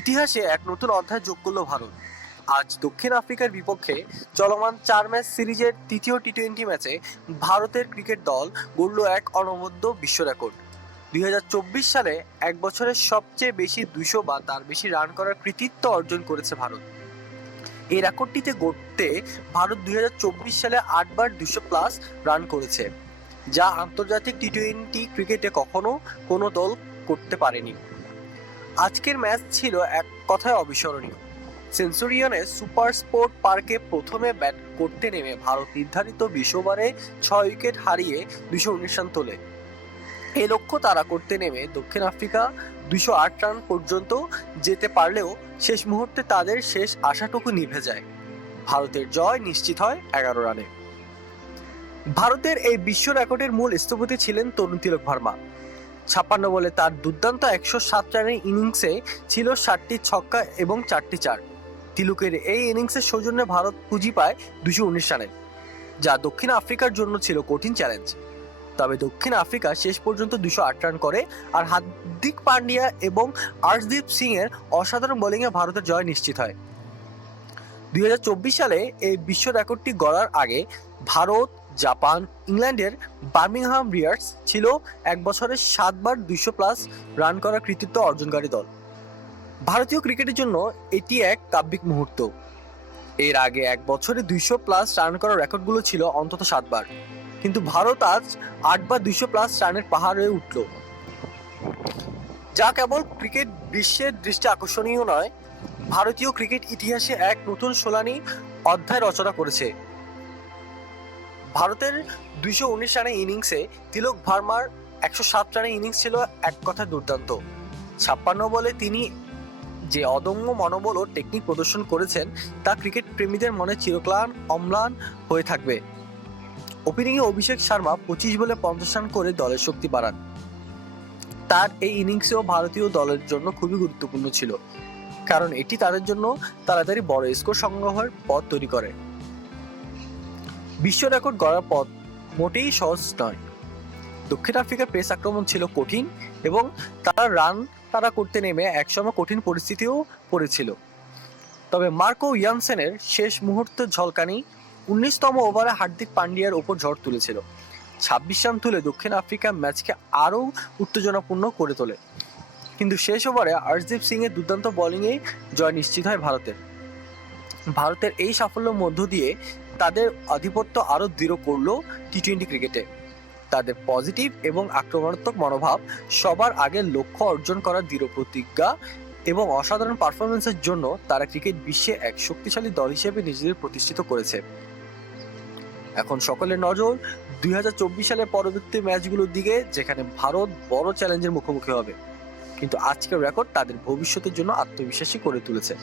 ইতিহাসে এক নতুন অধ্যায় যোগ করল ভারত। আজ দক্ষিণ আফ্রিকার বিপক্ষে চলমান 4 ম্যাচ সিরিজের তৃতীয় টি-20 ম্যাচে ভারতের ক্রিকেট দল গড়ল এক অনবদ্য বিশ্ব রেকর্ড। 2024 সালে এক বছরের সবচেয়ে বেশি 200 বা তার বেশি রান করার কৃতিত্ব অর্জন করেছে ভারত। এই রেকর্ডটিতে গড়তে ভারত 2024 সালে 8বার 200+ রান করেছে, যা আন্তর্জাতিক টি-20 ক্রিকেটে কখনো কোনো দল করতে পারেনি। আজকের ম্যাচ ছিল এক কথায় অবিস্মরণীয়। সেঞ্চুরিয়নের সুপার স্পোর্ট পার্কে প্রথমে ব্যাট করতে নেমে ভারত নির্ধারিত 20 ওভারে 6 উইকেট হারিয়ে 219 রান তোলে। এই লক্ষ্য তারা করতে নেমে দক্ষিণ আফ্রিকা 208 রান পর্যন্ত যেতে পারলেও শেষ মুহূর্তে তাদের শেষ আশাটুকু নিভে যায়। ভারতের জয় নিশ্চিত হয় 11 রানে। ভারতের এই বিশ্ব রেকর্ডের মূল স্থপতি ছিলেন তরুণ তিলক ভার্মা। 56 বলে তার দুর্দান্ত 107 রানের ইনিংসে ছিল 7টি ছক্কা এবং 4টি চার। তিলকের এই ইনিংসের সৌজন্যে ভারত পুঁজি পায় 219 রানে, যা দক্ষিণ আফ্রিকার জন্য ছিল কঠিন চ্যালেঞ্জ। তবে দক্ষিণ আফ্রিকা শেষ পর্যন্ত 208 রান করে, আর হার্দিক পান্ডিয়া এবং আর্শদীপ সিং এর অসাধারণ বোলিংয়ে ভারতের জয় নিশ্চিত হয়। 2024 সালে এই বিশ্ব রেকর্ডটি গড়ার আগে ভারত, জাপান, ইংল্যান্ডের বার্মিংহাম রিয়ার্স ছিল এক বছরে 7বার 200+ রান করার কৃতিত্ব অর্জনকারী দল। ভারতীয় ক্রিকেটের জন্য এটি এক কাব্যিক মুহূর্ত। এর আগে এক বছরে 200+ রান করার রেকর্ডগুলো ছিল অন্তত 7বার, কিন্তু ভারত আজ 8বার 200+ রানের পাহাড় হয়ে উঠল, যা কেবল ক্রিকেট বিশ্বের দৃষ্টি আকর্ষণীয় নয়, ভারতীয় ক্রিকেট ইতিহাসে এক নতুন সোনালী অধ্যায় রচনা করেছে। ভারতের 219 রানের ইনিংসে তিলক ভার্মার 107 রানের ইনিংস ছিল এক কথায় দুর্দান্ত। 56 বলে তিনি যে অদম্য মনোবল ও টেকনিক প্রদর্শন করেছেন তা ক্রিকেট প্রেমীদের মনে চিরকাল অম্লান হয়ে থাকবে। ওপেনিংয়ে অভিষেক শর্মা 25 বলে 50 রান করে দলের শক্তি বাড়ান। তার এই ইনিংসেও ভারতীয় দলের জন্য খুবই গুরুত্বপূর্ণ ছিল, কারণ এটি তাদের জন্য তাড়াতাড়ি বড় স্কোর সংগ্রহের পথ তৈরি করে। বিশ্ব রেকর্ড গড়ার পথ মোটেই সহজ নয়। দক্ষিণ আফ্রিকার পেস আক্রমণ ছিল কঠিন এবং তারা করতে নেমে একসময় কঠিন পরিস্থিতিও পড়েছিল। তবে মার্কো ইয়ানসেনের শেষ মুহূর্তের ঝলকানি 19তম ওভারে হার্দিক পান্ডিয়ার ওপর ঝড় তুলেছিল। 26 রান তুলে দক্ষিণ আফ্রিকা ম্যাচকে আরও উত্তেজনাপূর্ণ করে তোলে, কিন্তু শেষ ওভারে আর্শদীপ সিং এর দুর্দান্ত বোলিংয়ে জয় নিশ্চিত হয় ভারতের। ভারতের এই সাফল্যের মধ্য দিয়ে তাদের আধিপত্য আরও দৃঢ় করল টি-20 ক্রিকেটে। তাদের পজিটিভ এবং আক্রমণাত্মক মনোভাব, সবার আগে লক্ষ্য অর্জন করার দৃঢ় প্রতিজ্ঞা এবং অসাধারণ পারফরমেন্সের জন্য তারা ক্রিকেট বিশ্বে এক শক্তিশালী দল হিসেবে নিজেদের প্রতিষ্ঠিত করেছে। এখন সকলের নজর 2024 সালের পরবর্তী ম্যাচগুলোর দিকে, যেখানে ভারত বড় চ্যালেঞ্জের মুখোমুখি হবে, কিন্তু আজকের রেকর্ড তাদের ভবিষ্যতের জন্য আত্মবিশ্বাসী করে তুলেছে।